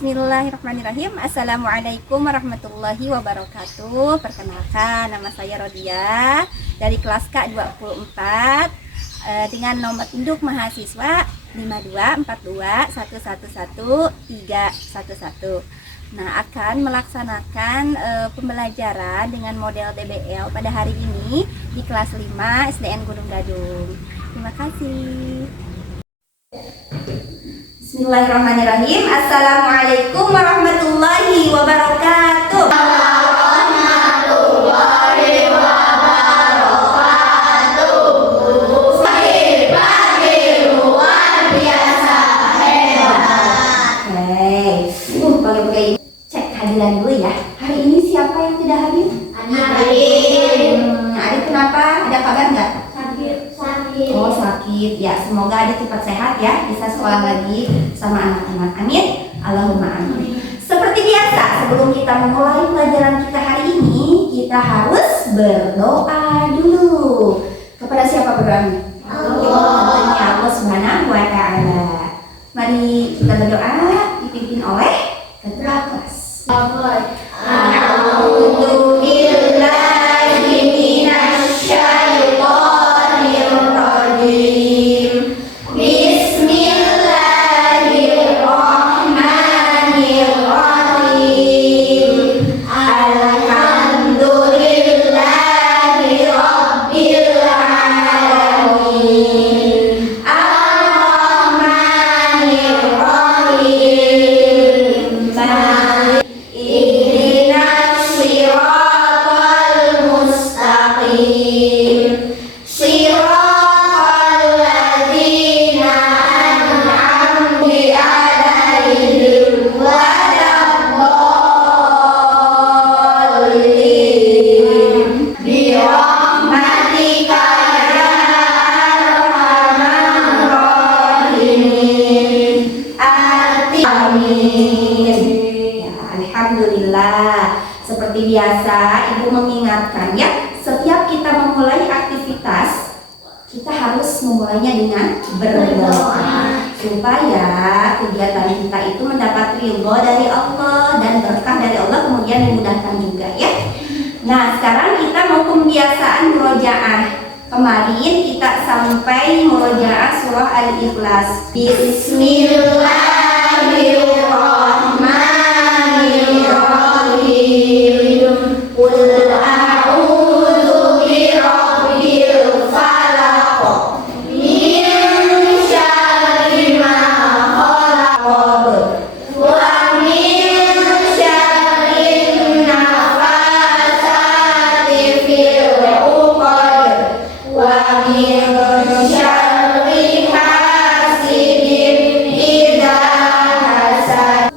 Bismillahirrahmanirrahim. Assalamualaikum warahmatullahi wabarakatuh. Perkenalkan, nama saya Rodia dari kelas K24 dengan nomor induk mahasiswa 52421111311. Nah, akan melaksanakan pembelajaran dengan model DBL pada hari ini di kelas 5 SDN Gunung Gadung. Terima kasih. Bismillahirrahmanirrahim. Assalamualaikum warahmatullahi wabarakatuh. Warahmatullahi wabarakatuh. Pagi luar biasa hebat. Pagi-pagi cek kehadiran dulu ya. Hari ini siapa yang tidak hadir? Adit. Adit kenapa? Ada kabar nggak? Oh, sakit ya, semoga Adit cepat sehat ya, bisa sekolah lagi sama anak-anak. Amin, Allahumma amin. Seperti biasa, sebelum kita memulai pelajaran kita hari ini, kita harus berdoa dulu. Kepada siapa berdoa? Allah. Allah Subhanahu wa Ta'ala. Mari kita berdoa dipimpin oleh ketua kelas. Alhamdulillah. Seperti biasa, Ibu mengingatkan ya, setiap kita memulai aktivitas, kita harus memulainya dengan berdoa supaya kegiatan kita itu mendapat ridho dari Allah dan berkah dari Allah, kemudian dimudahkan juga ya. Nah, sekarang kita mau pembiasaan murojaah. Kemarin kita sampai murojaah surah Al-Ikhlas. Bismillahirrahmanirrahim. Qul a'udzu birabbil falaq min syarri ma khalaq wa min syarri nafatsati fil 'uqad wa min syarri hasidin idza hasad.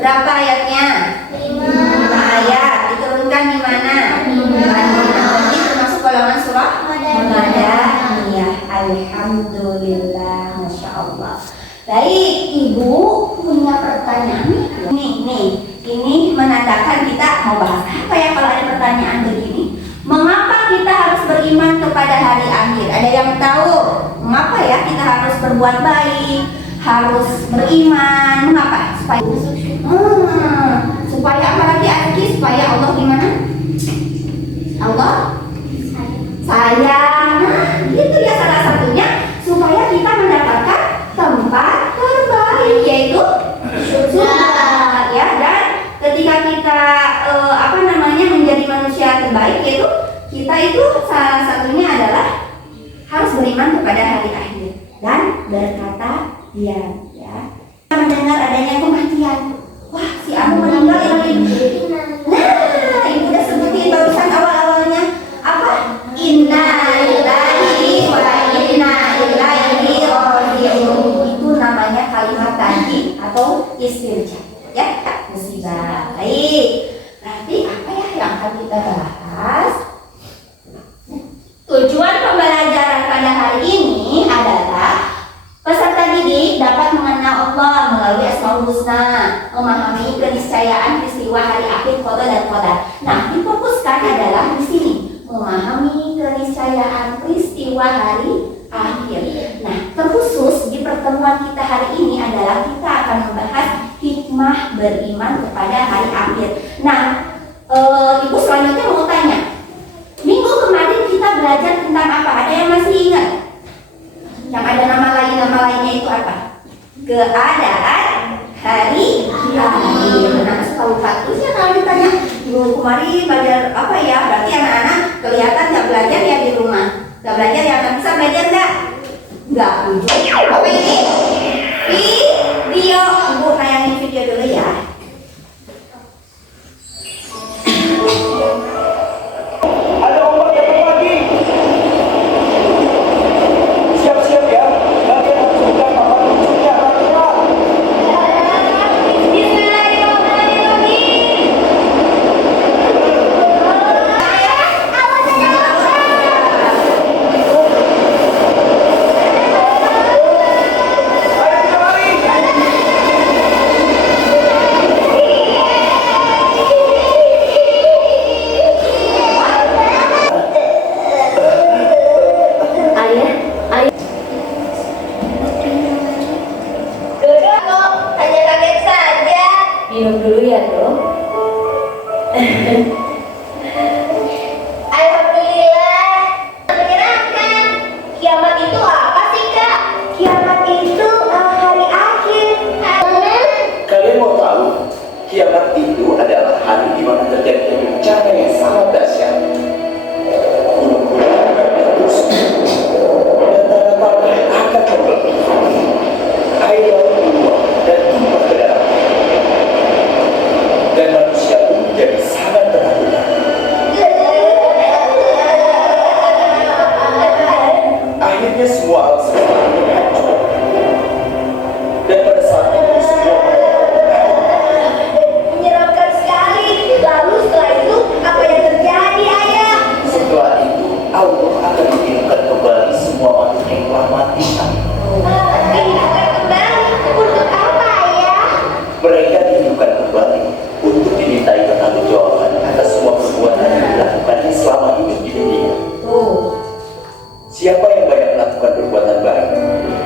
Berapa ayatnya? 5 ayat. Diturunkan di mana? Ini termasuk golongan surah Madaniyah. Alhamdulillah, masya Allah. Baik, Ibu punya pertanyaan nih. Ini menandakan kita mau bahas apa ya kalau ada pertanyaan begini? Mengapa kita harus beriman kepada hari akhir? Ada yang tahu mengapa ya kita harus berbuat baik, harus beriman? Mengapa? Supaya apa lagi Aki? Supaya Allah gimana? Allah sayang. Itu ya salah satunya, supaya kita mendapatkan tempat terbaik, yaitu surga ya. Dan ketika kita menjadi manusia terbaik, yaitu kita itu salah satunya adalah harus beriman kepada hari akhir dan berkata diam ya. Mendengar adanya kematian, wah si Abu meninggal ini. Nah, Ibu udah sebutin barusan awal-awalnya apa? Inna lillahi wa inna ilaihi raji'un. Itu namanya kalimat tadi atau istirja ya, musibah. Baik, berarti apa ya yang akan kita bahas? Tujuan pembelajaran pada hari ini adalah peserta didik dapat mengenal Allah melalui Asmaul Husna, memahami keniscayaan peristiwa hari akhir qada dan qadar. Nah, difokuskan adalah di sini, memahami keniscayaan peristiwa hari akhir. Nah, terkhusus di sesi pertemuan kita hari ini adalah kita akan membahas hikmah beriman kepada hari akhir. Nah, Ibu selanjutnya mau tanya, minggu kemarin kita belajar tentang apa? Ada yang masih ingat? Yang ada nama lainnya itu apa? Keadaan hari akhir. Nah, suka lupa terusnya kalau ditanya, minggu kemarin belajar apa ya? Berarti anak-anak kelihatan nggak belajar ya di rumah. Nggak belajar ya, kan bisa belajar nggak? Nggak. Apa ini? Video. Ibu tayangin video dulu ya. Ada ombak datang lagi. Siap-siap ya. Kalian harus buka papan lucunya hati-hati. Ayo kita lari. Duduk kok, hanya kaget saja. Minum dulu ya, Dok. Alhamdulillah. Menyenangkan. Kiamat itu apa sih, Kak? Kiamat itu hari akhir. Kalian mau tahu? Kiamat itu adalah hari di mana terjadi bencana yang sangat dahsyat. Gunung-gunung akan meletus dan tanah-tanah akan terbelah. Air laut meluap dan tumpah ke dalam. Dan manusia pun menjadi sangat ketakutan. Akhirnya semua alam semesta akan hancur. Dan pada saat itu semua Menyeramkan sekali. Lalu setelah itu apa yang terjadi, Ayah? setelah itu Allah akan menghidupkan kembali semua makhluk yang telah mati. Dihidupkan kembali. Untuk apa, Ayah? Mereka dihidupkan kembali untuk dimintai pertanggungjawaban atas semua perbuatan yang dilakukannya selama hidup di dunia. Siapa yang banyak melakukan perbuatan baik,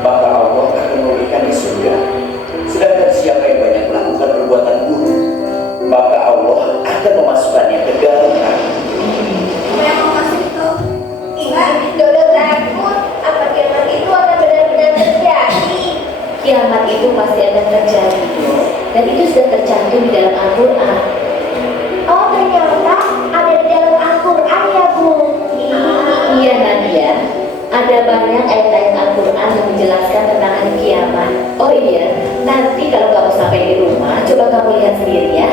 maka Allah akan memberikannya surga. Sedangkan siapa yang banyak melakukan perbuatan buruk, maka Allah akan memasukkannya ke dalam neraka. Apa yang mau masuk itu? Iya, Dodo takut. Apa kiamat itu akan benar-benar terjadi? Kiamat itu pasti akan terjadi, Dok. Dan itu sudah tercantum di dalam Al-Quran. Oh, ternyata ada di dalam Al-Quran ya, Bu. Iya, Nadia. Ada banyak ayat-ayat Al-Quran yang menjelaskan tentang hari kiamat. Oh iya, nanti kalau kamu sampai di rumah, coba kamu lihat sendiri ya.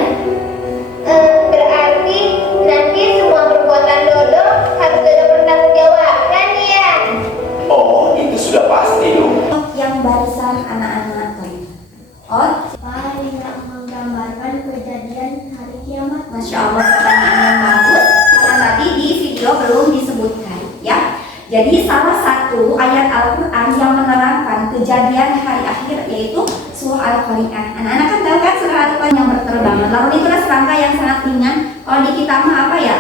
Berarti nanti semua perbuatan Dodo harus ada pertanggungjawaban ya. Oh, itu sudah pasti dong. Yang barisan anak-anak tadi. Oh, Paling menggambarkan kejadian hari kiamat. Masya Allah, pertanyaan yang bagus. Karena tadi di video belum disebutkan, ya. Jadi salah satu ayat Al-Quran yang menerangkan kejadian hari akhir yaitu surah Al-Qari'ah. Anak-anak kan tahu kan surah Al-Qari'ah yang berterbangan. Lalu itulah serangka yang sangat ringan. Kalau di kita mah apa ya?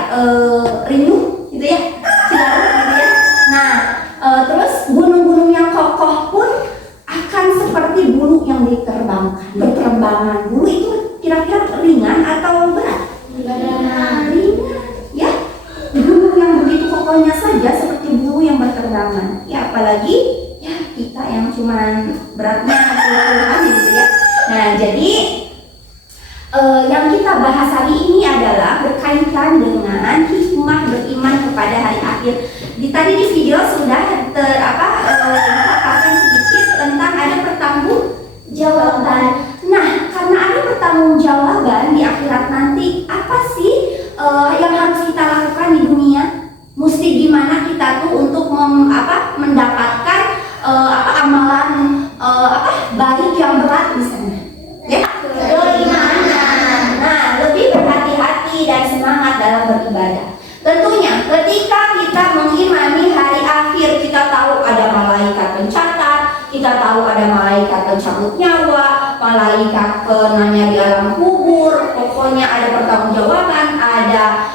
Rindu, gitu ya. Cilaru, gitu ya. Nah, terus gunung-gunung yang kokoh pun akan seperti bulu yang diterbangkan, berterbangan. Bulu itu kira-kira ringan atau berat? Ringan, ya. Gunung yang begitu kokohnya saja seperti bulu yang berterbangan. Ya, apalagi ya kita yang cuman beratnya puluhan gitu ya. Nah, jadi yang kita bahas hari ini adalah berkaitan dengan hikmah beriman kepada hari akhir. Tadi di video sudah dikatakan sedikit tentang ada pertanggungjawaban. Nah, karena ada pertanggungjawaban di akhirat nanti, apa sih yang harus kita lakukan di dunia? Mesti gimana kita tuh untuk mendapatkan amalan baik yang berat di sana? Ya, beriman. Nah, lebih berhati-hati dan semangat dalam beribadah. Tentunya ketika kita mengimani hari akhir, kita tahu ada malaikat pencatat, kita tahu ada malaikat pencabut nyawa, malaikat penanya di alam kubur, pokoknya ada pertanggungjawaban, ada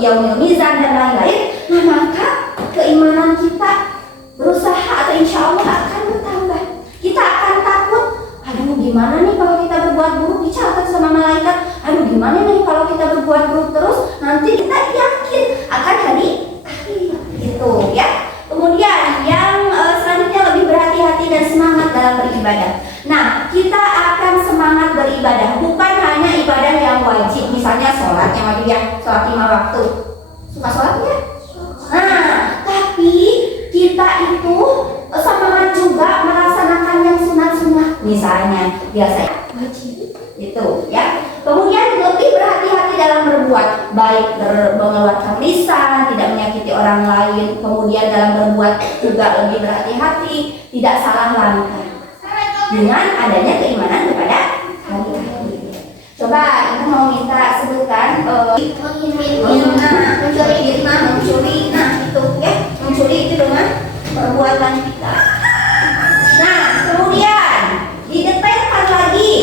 yaumil mizan dan lain-lain. Nah, maka keimanan kita berusaha atau insya Allah akan beribadah. Nah, kita akan semangat beribadah, bukan hanya ibadah yang wajib, misalnya sholat yang wajib ya, sholat 5 waktu. Suka sholat ya? Nah, tapi kita itu semangat juga melaksanakan yang sunat-sunat, misalnya biasa wajib itu ya. Kemudian lebih berhati-hati dalam berbuat baik, mengeluarkan lisan, tidak menyakiti orang lain. Kemudian dalam berbuat juga lebih berhati-hati, tidak salah langkah dengan adanya keimanan kepada hari akhir. Coba ibu mau minta sebutkan mencuri fitnah, mencuri, nah itu ya, mencuri itu dengan perbuatan kita. Nah, kemudian didetailkan lagi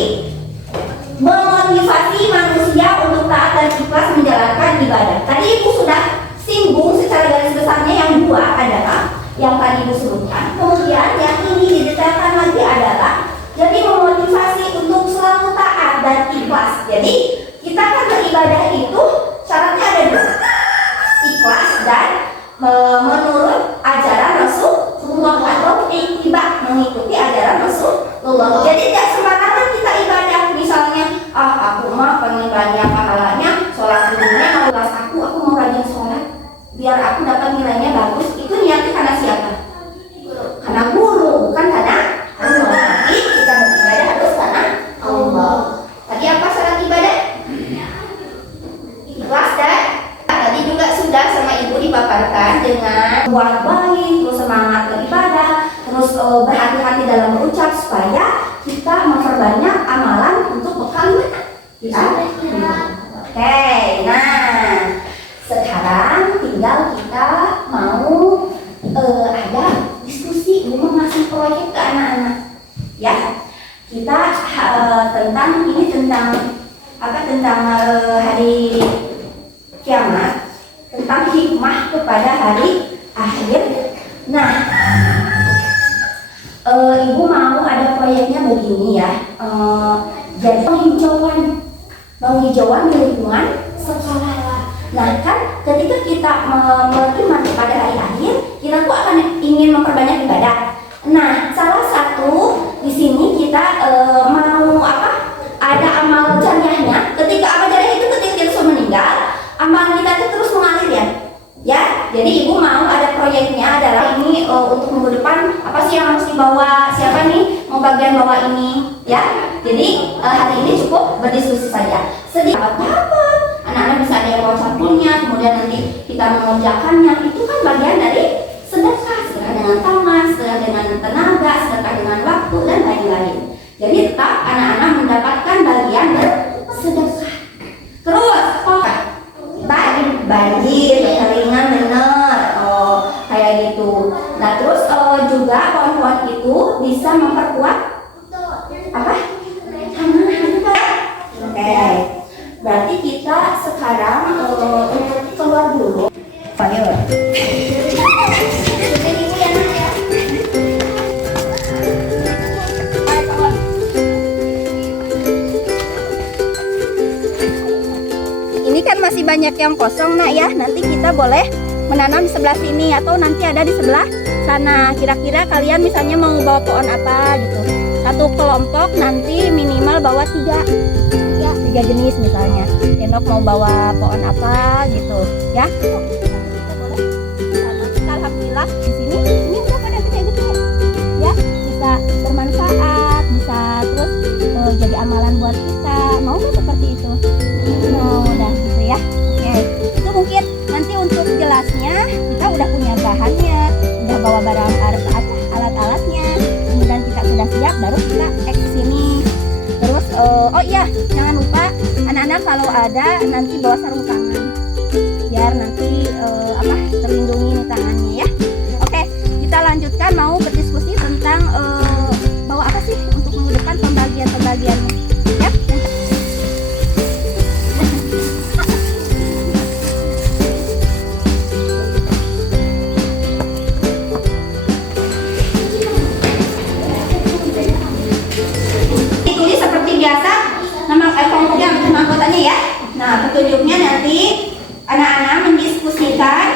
memotivasi manusia untuk taat dan ikhlas menjalankan ibadah. Tadi ibu sudah singgung secara garis besarnya yang dua adalah yang tadi ibu sebutkan. Kemudian yang ini didetailkan lagi adalah jadi memotivasi untuk selalu taat dan ikhlas. Jadi kita kan beribadah itu syaratnya ada dua, ikhlas dan menurut ajaran Rasulullah atau ittiba, mengikuti ajaran Rasulullah. Jadi tidak sembarangan kita ibadah, misalnya aku mah pengen banyak pahalanya, sholat dulunya mau aku mau rajin sholat biar aku dapat nilainya bagus. Itu niatnya karena siapa? Karena guru, bukan karena Allah. Tapi kita beribadah harus karena Allah. Tadi apa syarat ibadah? Ikhlas dan tadi juga sudah sama ibu dipaparkan dengan buat baik, terus semangat beribadah, terus berhati-hati dalam berucap supaya kita memperbanyak amalan untuk bekal di akhirat. Oke, nah sekarang tinggal kita mau ada diskusi, ibu mau ngasih proyek ke anak-anak, ya. Kita tentang hari kiamat, tentang hikmah kepada hari akhir. Nah, ibu mau ada proyeknya begini ya, jadi penghijauan di lingkungan sekolah. Nah kan ketika kita beriman kepada hari akhir, kita tuh akan ingin memperbanyak ibadah. Nah salah satu di sini kita mau ada amal jariahnya. Ketika amal jariah itu ketika kita sudah meninggal, amal kita itu terus mengalir ya. Ya, jadi ibu mau ada proyeknya adalah ini untuk minggu depan apa sih yang harus dibawa, siapa nih mau bagian bawa ini ya. Jadi hari ini cukup berdiskusi saja. Sedikit dapat anak-anak bisa ada yang bawa sapunya, kemudian nanti kita mengerjakannya. Itu kan bagian dari sedekah dengan tangan, sedekah dengan tenaga, sedekah dengan waktu dan lain-lain. Jadi tetap anak-anak mendapatkan bagian bersedekah. Terus banjir, kekeringan bener, kayak gitu. Nah terus juga pohon-pohon itu bisa memperkuat apa? Oke. Berarti kita sekarang keluar dulu. Ayo. Ini kan masih banyak yang kosong nak ya. Nanti kita boleh menanam di sebelah sini atau nanti ada di sebelah sana. Kira-kira kalian misalnya mau bawa pohon apa gitu. Satu kelompok nanti minimal bawa tiga jenis misalnya. Enok mau bawa pohon apa gitu ya. Kita boleh tanam. Alhamdulillah di sini ini udah pada gede-gede ya. Bisa bermanfaat, bisa terus jadi amalan buat kita. Mau nggak seperti itu? Mau dah gitu ya. Oke. Itu mungkin nanti untuk jelasnya kita udah punya bahannya, udah bawa barang alat-alatnya. Kemudian kita sudah siap, baru kita ke sini. Terus oh iya, jangan lupa anak-anak kalau ada nanti bawa sarung tangan. Biar nanti terlindungi nih tangannya ya. Oke, kita lanjutkan mau berdiskusi tentang bawa apa sih untuk minggu depan pembagiannya. Ya. Ditulis seperti biasa nama anggotanya ya. Nah, petunjuknya nanti anak-anak mendiskusikan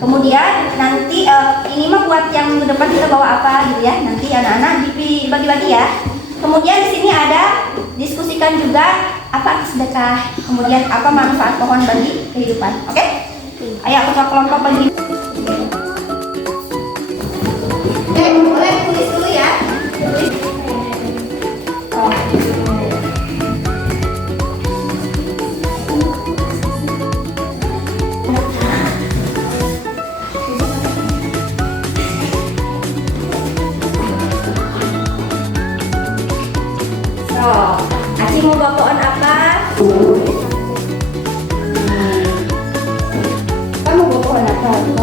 Kemudian nanti ini mah buat yang minggu depan kita bawa apa gitu ya. Nanti anak-anak dibagi-bagi ya. Kemudian di sini ada diskusikan juga apa sedekah. Kemudian apa manfaat pohon bagi kehidupan. Oke? Ayo kelompok bagi. Oke, boleh tulis dulu ya. Tulis. Oh. Aci mau bawa pohon apa? Kamu bawa pohon apa? Ini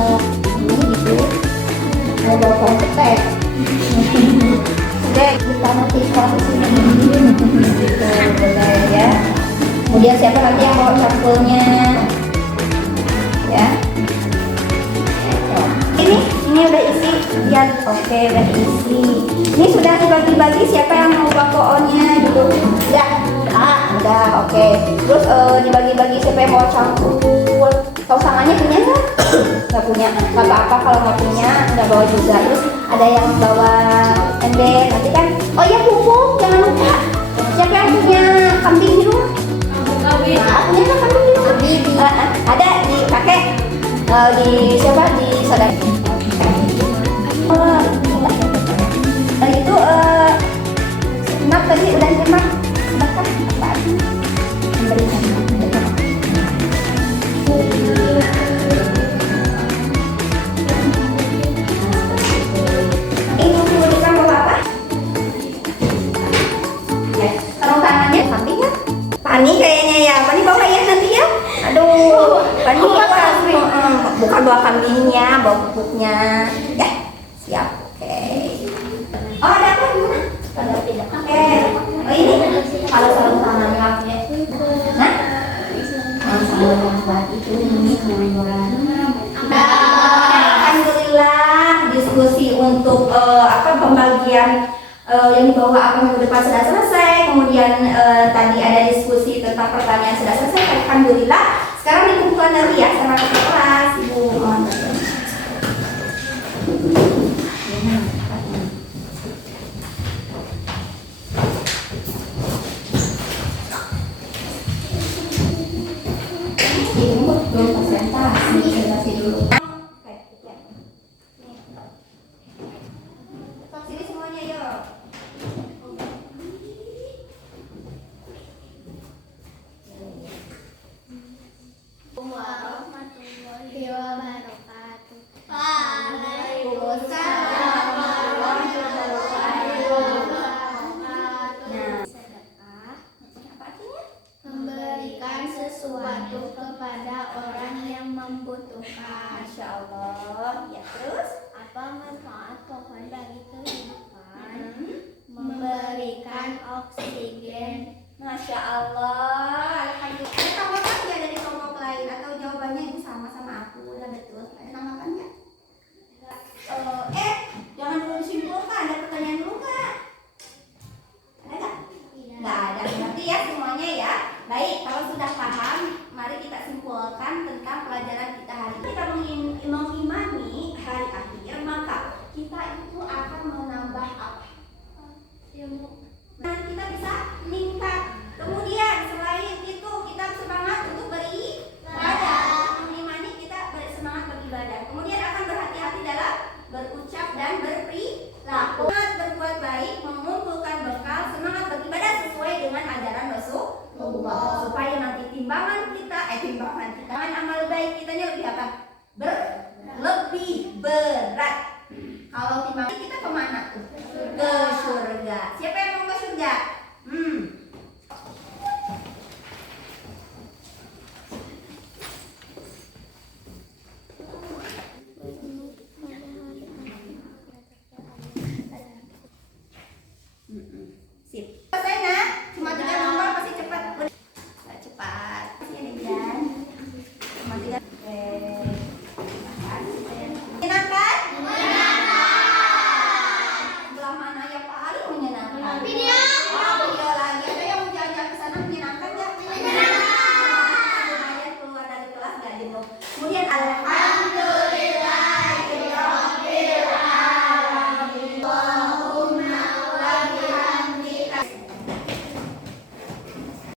gitu. Mau bawa pohon ketek. Sudah kita nanti di sini. Boleh ya. Kemudian siapa nanti yang bawa sampulnya? Ya. Ini udah isi. Lihat, oke udah isi. Ini sudah dibagi-bagi siapa yang mau bawa pohonnya gitu. Udah, oke. Terus dibagi-bagi siapa yang mau campur. Tahu sangannya punya nggak? Nggak punya. Nggak apa-apa kalau nggak punya, nggak bawa juga. Terus ada yang bawa ember. Nanti kan, oh iya pupuk, jangan lupa. Siapa yang punya kambing di rumah? Punya nggak kambing di rumah? Ada dipakai di siapa di saudara. Itu senap tadi udah nyemak. Sedekah apaan? Memberikan. Ini memberikan bawa apa? Ya, sarung tangannya samping ya. Pani kayaknya ya. Pani bawa ya nanti ya. Aduh, Pani bawa bukan bawa kambingnya, bawa pupuknya. Ya, siap. Oke. Oh, ada apa gimana? Ada tidak? Oke. Oh, ini kalau sarung tangannya punya. Nah, sarung yang buat itu ini buat. Alhamdulillah diskusi untuk pembagian yang dibawa apa minggu depan sudah selesai. Kemudian tadi ada diskusi tentang pertanyaan sudah selesai. Alhamdulillah. Sekarang dikumpulkan lagi ya sama kakak kelas Ibu. Belum presentasi dulu. Sini semuanya yuk. Warahmatullahi wabarakatuh. Waalaikumsalam warahmatullahi wabarakatuh. Sedekah Apa artinya? memberikan sesuatu kepada orang yang membutuhkan. Masya Allah. Ya terus? Apa manfaat pohon bagi kehidupan? Memberikan oksigen. Masya Allah. Alhamdulillah. Ada tanggapan nggak dari kelompok lain atau jawabannya itu sama aku? Udah betul. Ada tanggapan nggak? Jangan dulu disimpulkan. Ada pertanyaan dulu nggak? Ada nggak? Nggak ada. Berarti ya semuanya ya. Baik. Kalau sudah paham, mari kita simpulkan tentang pelajaran kita hari ini. Kita mengimani hari akhir, maka kita itu akan menambah apa? Ilmu. Dan kita bisa meningkat. Kemudian selain itu kita semangat untuk beribadah. Mengimani kita bersemangat beribadah. Kemudian akan berhati-hati dalam berucap dan berperilaku. Semangat berbuat baik, mengumpulkan bekal, semangat beribadah sesuai dengan ajaran Rasulullah. Supaya nanti timbangan kita amal baik kita lebih apa? Lebih berat. Kalau timbangan kita kemana tuh? Ke surga. Siapa yang mau ke surga? Sip. Selesai nak? Cuma 3 nomor masih cepat. Nggak cepat. Ini dan cuma 3. Oke. Menyenangkan? Belah mana yang paling menyenangkan? Video. Oh, video lagi. Ada yang mau jalan-jalan ke sana menyenangkan nggak? Menyenangkan. Kemudian keluar dari kelas nggak jenuh. Kemudian